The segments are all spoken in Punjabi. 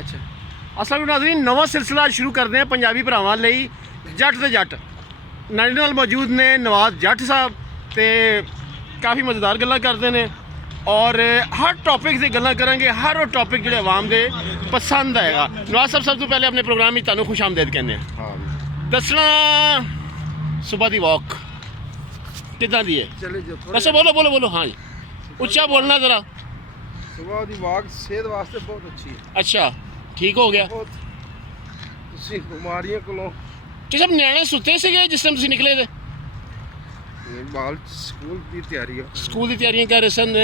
ਅੱਛਾ, ਅਸਲ ਵਿੱਚ ਨਾਜ਼ਰੀਨ ਨਵਾਂ ਸਿਲਸਿਲਾ ਸ਼ੁਰੂ ਕਰਦੇ ਹਾਂ ਪੰਜਾਬੀ ਭਰਾਵਾਂ ਲਈ, ਜੱਟ ਤੇ ਜੱਟ। ਸਾਡੇ ਨਾਲ ਮੌਜੂਦ ਨੇ ਨਵਾਜ਼ ਜੱਟ ਸਾਹਿਬ ਤੇ ਕਾਫੀ ਮਜ਼ੇਦਾਰ ਗੱਲਾਂ ਕਰਦੇ ਨੇ ਔਰ ਹਰ ਟੌਪਿਕ ਦੀ ਗੱਲਾਂ ਕਰਾਂਗੇ, ਹਰ ਉਹ ਟੌਪਿਕ ਜਿਹੜੇ ਆਵਾਮ ਦੇ ਪਸੰਦ ਆਏਗਾ। ਨਵਾਜ਼ ਸਾਹਿਬ ਸਭ ਤੋਂ ਪਹਿਲੇ ਆਪਣੇ ਪ੍ਰੋਗਰਾਮ ਵਿੱਚ ਤੁਹਾਨੂੰ ਖੁਸ਼ ਆਮਦੇਦ ਕਹਿੰਦੇ ਹਾਂ। ਦੱਸਣਾ ਸੁਬਹ ਦੀ ਵਾਕ ਕਿੱਦਾਂ ਦੀ ਹੈ? ਅੱਛਾ ਬੋਲੋ ਹਾਂ ਜੀ, ਉੱਚਾ ਬੋਲਣਾ ਜ਼ਰਾ। ਸੁਬਹ ਦੀ ਵਾਕ ਸਿਹਤ ਵਾਸਤੇ ਬਹੁਤ ਅੱਛੀ ਹੈ। ਅੱਛਾ, ਠੀਕ ਹੋ ਗਿਆ? ਤੁਸੀਂ ਬਿਮਾਰੀਆਂ ਕੋਲੋਂ ਕਿ ਸਭ ਨਿਆਣੇ ਸੁੱਤੇ ਸੀਗੇ ਜਿਸ ਟਾਈਮ ਤੁਸੀਂ ਨਿਕਲੇ ਤੇ? ਬਾਲ ਸਕੂਲ ਦੀ ਤਿਆਰੀਆਂ ਕਰ ਰਹੇ ਸਨ।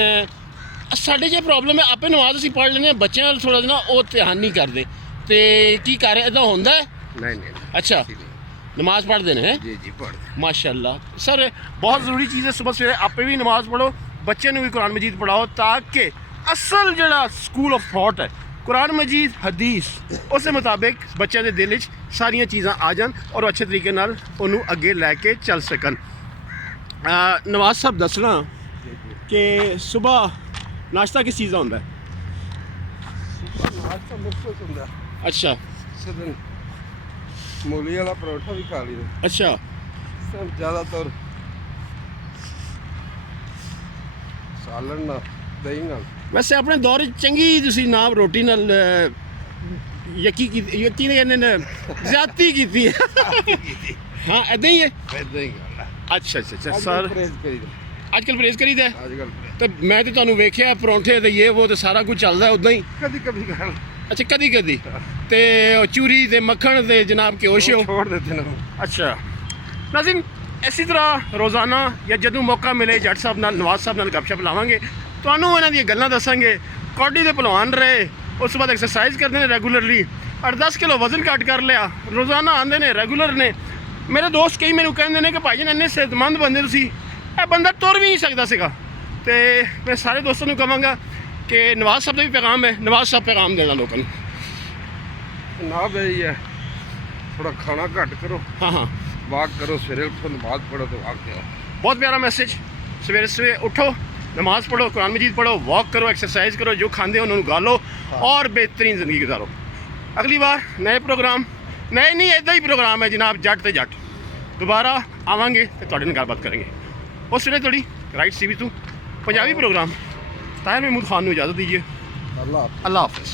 ਸਾਡੇ ਜੇ ਪ੍ਰੋਬਲਮ ਹੈ ਆਪੇ ਨਵਾਜ਼ ਅਸੀਂ ਪੜ੍ਹ ਲੈਂਦੇ ਹਾਂ, ਬੱਚਿਆਂ ਵੱਲ ਥੋੜ੍ਹਾ ਜਿਹਾ ਉਹ ਧਿਆਨ ਨਹੀਂ ਕਰਦੇ ਤੇ ਕੀ ਕਰ ਰਹੇ ਇੱਦਾਂ ਹੁੰਦਾ ਹੈ? ਨਹੀਂ ਅੱਛਾ, ਨਮਾਜ਼ ਪੜ੍ਹਦੇ ਨੇ? ਜੀ ਪੜ੍ਹਦੇ ਮਾਸ਼ਾਅੱਲਾ ਸਰ, ਬਹੁਤ ਜ਼ਰੂਰੀ ਚੀਜ਼ ਹੈ। ਸੁਬਹ ਸਵੇਰੇ ਆਪੇ ਵੀ ਨਮਾਜ਼ ਪੜ੍ਹੋ, ਬੱਚੇ ਨੂੰ ਵੀ ਕੁਰਾਨ ਮਜੀਦ ਪੜ੍ਹਾਓ ਤਾਂ ਕਿ ਅਸਲ ਜਿਹੜਾ ਸਕੂਲ ਆਫ ਥਾਟ ਹੈ ਕੁਰਾਨ ਮਜੀਦ ਹਦੀਸ ਉਸ ਦੇ ਮੁਤਾਬਿਕ ਬੱਚਿਆਂ ਦੇ ਦਿਲ ਵਿੱਚ ਸਾਰੀਆਂ ਚੀਜ਼ਾਂ ਆ ਜਾਣ ਔਰ ਅੱਛੇ ਤਰੀਕੇ ਨਾਲ ਉਹਨੂੰ ਅੱਗੇ ਲੈ ਕੇ ਚੱਲ ਸਕਣ। ਨਵਾਜ਼ ਸਾਹਿਬ ਦੱਸਣਾ ਕਿ ਸੁਬਹ ਨਾਸ਼ਤਾ ਕਿਸ ਚੀਜ਼ ਦਾ ਹੁੰਦਾ ਹੈ? ਨਾਸ਼ਤਾ ਮੁਖਤਲਿਫ ਹੁੰਦਾ। ਅੱਛਾ, ਸਦਨ ਮੂਲੀ ਵਾਲਾ ਪਰੌਠਾ ਵੀ ਖਾ ਲਈਦਾ। ਅੱਛਾ, ਸਭ ਜ਼ਿਆਦਾਤਰ ਸਾਲਣ ਨਾਲ ਦਹੀਂ ਨਾਲ। ਵੈਸੇ ਆਪਣੇ ਦੌਰ ਵਿੱਚ ਚੰਗੀ ਤੁਸੀਂ ਨਾਮ ਰੋਟੀ ਨਾਲ ਯਕੀ ਨੇ ਕਹਿੰਦੇ ਨੇ ਜ਼ਿਆਦਤੀ ਕੀਤੀ ਹੈ। ਹਾਂ ਇੱਦਾਂ ਹੀ ਹੈ। ਅੱਛਾ ਸਰ, ਅੱਜ ਕੱਲ੍ਹ ਪਰਹੇਜ਼ ਕਰੀਦਾ ਤੇ ਮੈਂ ਤੇ ਤੁਹਾਨੂੰ ਵੇਖਿਆ ਪਰੌਂਠੇ ਤੇ ਇਹ ਉਹ ਤੇ ਸਾਰਾ ਕੁਝ ਚੱਲਦਾ ਉੱਦਾਂ ਹੀ। ਕਦੀ ਅੱਛਾ, ਕਦੀ ਤੇ ਚੂਰੀ ਤੇ ਮੱਖਣ ਤੇ ਜਨਾਬ ਘਿਓ ਸ਼ਿਓ ਛੋੜ ਦਿੱਤੇ ਨੇ। ਅੱਛਾ ਨਾਜ਼ਰੀਨ, ਇਸੇ ਤਰ੍ਹਾਂ ਰੋਜ਼ਾਨਾ ਜਾਂ ਜਦੋਂ ਮੌਕਾ ਮਿਲੇ ਜੱਟ ਸਾਹਿਬ ਨਾਲ ਨਵਾਜ਼ ਸਾਹਿਬ ਨਾਲ ਗੱਪਸ਼ਪ ਲਾਵਾਂਗੇ, ਤੁਹਾਨੂੰ ਇਹਨਾਂ ਦੀਆਂ ਗੱਲਾਂ ਦੱਸਾਂਗੇ। ਕਬੱਡੀ ਦੇ ਪਹਿਲਵਾਨ ਰਹੇ, ਉਸ ਤੋਂ ਬਾਅਦ ਐਕਸਰਸਾਈਜ਼ ਕਰਦੇ ਨੇ ਰੈਗੂਲਰਲੀ, 8-10 ਕਿਲੋ ਵਜ਼ਨ ਘੱਟ ਕਰ ਲਿਆ, ਰੋਜ਼ਾਨਾ ਆਉਂਦੇ ਨੇ, ਰੈਗੂਲਰ ਨੇ। ਮੇਰੇ ਦੋਸਤ ਕਈ ਮੈਨੂੰ ਕਹਿੰਦੇ ਨੇ ਕਿ ਭਾਈ ਜੀ ਇੰਨੇ ਸਿਹਤਮੰਦ ਬੰਦੇ ਤੁਸੀਂ, ਇਹ ਬੰਦਾ ਤੁਰ ਵੀ ਨਹੀਂ ਸਕਦਾ ਸੀਗਾ। ਤੇ ਮੈਂ ਸਾਰੇ ਦੋਸਤਾਂ ਨੂੰ ਕਹਾਂਗਾ ਕਿ ਨਵਾਜ਼ ਸਾਹਿਬ ਦਾ ਵੀ ਪੈਗਾਮ ਹੈ, ਨਵਾਜ਼ ਸਾਹਿਬ ਪੈਗਾਮ ਦੇਣਾ ਲੋਕਾਂ ਨੂੰ। ਨਾ ਬਈ ਹੈ ਥੋੜਾ ਖਾਣਾ ਘੱਟ ਕਰੋ, ਹਾਂ ਵਾਕ ਕਰੋ, ਸਵੇਰੇ ਉੱਠੋ ਨਮਾਜ਼ ਪੜ੍ਹੋ ਤੇ ਵਾਕ ਕਰੋ। ਬਹੁਤ ਪਿਆਰਾ ਮੈਸੇਜ। ਸਵੇਰੇ ਉੱਠੋ, ਨਮਾਜ਼ ਪੜ੍ਹੋ, ਕੁਰਾਨ ਮਜੀਦ ਪੜ੍ਹੋ, ਵਾਕ ਕਰੋ, ਐਕਸਰਸਾइज करो, जो खाते हो उन्होंने गालो और बेहतरीन ज़िंदगी गुजारो। अगली बार नए प्रोग्राम, नए नहीं इदा ही प्रोग्राम है जनाब जट ते जट, दोबारा आवांगे तो तुहाडे नाल गलबात करेंगे। उस वे थोड़ी राइट सी भी तू पंजाबी प्रोग्राम ताहिर महमूद खान को इजाज़त दीजिए। अल्लाह हाफिज़।